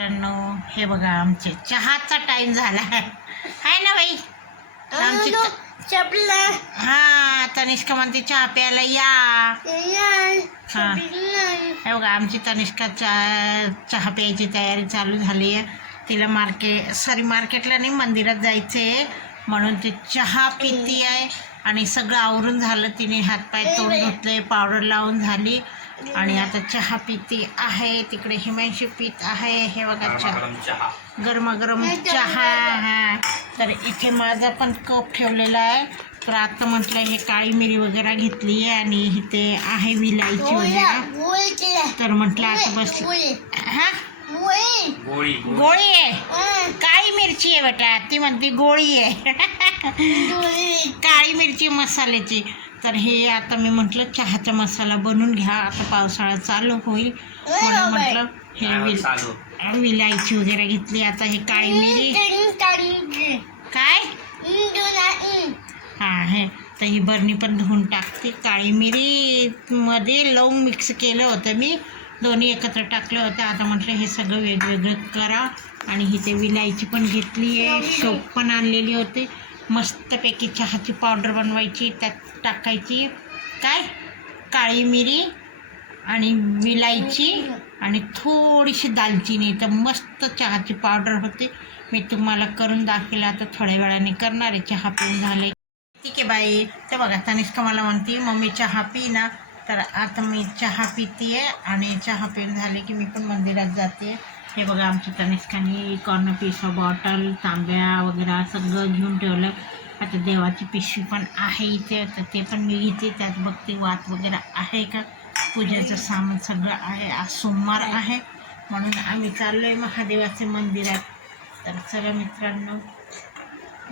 मित्रांनो हे बघा आमचे. चहाचा टाइम झाला. आहे ना बाई? आमची चपला. हा तनिष्का म्हणते चहा प्यायला या. हा. हे बघा आमची तनिष्का चहा चहा प्यायची तयारी चालू झाली आहे. तिला मार्केट सॉरी मार्केटला नाही मंदिरात जायचं आहे म्हणून ती चहा पिती आहे आणि सगळं आवरून झालं तिने हातपाय तोंड धुतले पावडर लावून झाली. आणि आता चहा पिती आहे. तिकडे हिमांशी पीत आहे. हे बघा चहा. गरमागरम चहा हा. तर इथे माझा पण कप ठेवलेला आहे. तर आता म्हटलं हे काळी मिरी वगैरे घेतली आहे आणि इथे आहे विलायची वगैरे. तर म्हटलं आता बस हा? गोळी. गोळी आहे. काळी मिरची आहे बेटा. ती म्हणते गोळी आहे. काळी मिरची मसाल्याची. तर हे आता मी म्हटलं चहाचा मसाला बनवून घ्या. आता पावसाळा चालू होईल. म्हणून म्हटलं हे विल विलायची वगैरे घेतली. आता हे काळी मिरी? काय? हा हे. तर ही बरणी पण धुवून टाकते. काळी मिरी मध्ये लवंग मिक्स केलं होतं मी. दोन्ही एकत्र टाकलं होतं. आता म्हटलं हे सगळं वेगवेगळं करा. आणि ही ते विलायची पण घेतली आहे. शोप पण आणलेली होती. मस्तपैकी चहाची पावडर बनवायची त्यात टाकायची. काय? काळी मिरी आणि विलायची आणि थोडीशी दालचिनी. तर मस्त चहाची पावडर होते. मी तुम्हाला करून दाखवलं. आता थोड्या वेळाने करणार आहे. चहा पिऊन झाले. ठीक आहे बाई. तर बघा तनिष्का मला म्हणते मम्मी चहा पी ना. तर आता मी चहा पिते आणि चहा पिऊन झाले की मी पण मंदिरात जाते. हे बघा आमच्या तनिष्काने कॉर्न पिसा बॉटल तांब्या वगैरे सगळं घेऊन ठेवलं. आता देवाची पिशवी पण आहे इथे तर ते पण मी घेते. त्यात बघते वात वगैरे आहे का? पूजेचं सामान सगळं आहे. आज सोमवार आहे म्हणून आम्ही चाललो आहे महादेवाचे मंदिरात. तर चला मित्रांनो.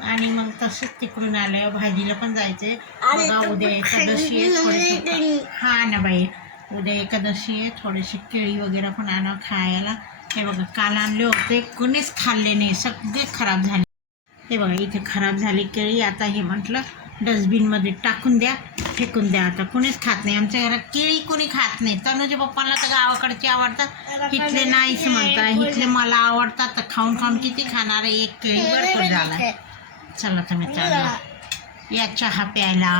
आणि मग तसंच तिकडून आलं भाजीला पण जायचंय. बघा उद्या एकादशी आहे हा ना बाई. उद्या एकादशी आहे थोडेसे केळी वगैरे पण आणा खायला. हे बघा काल आणले होते कोणीच खाल्ले नाही सगळे खराब झाले. हे बघा इथे खराब झाले केळी आता हे म्हटलं डस्टबिनमध्ये टाकून द्या फेकून द्या. आता कोणीच खात नाही. आमच्या घरात केळी कोणी खात नाही. तनुच्या पप्पाला तर गावाकडचे आवडतात. इथले नाहीच म्हणता इथले मला आवडतात. तर खाऊन खाऊन किती खाणार आहे? एक केळी भरपूर झाला चला तर चला या चहा प्यायला.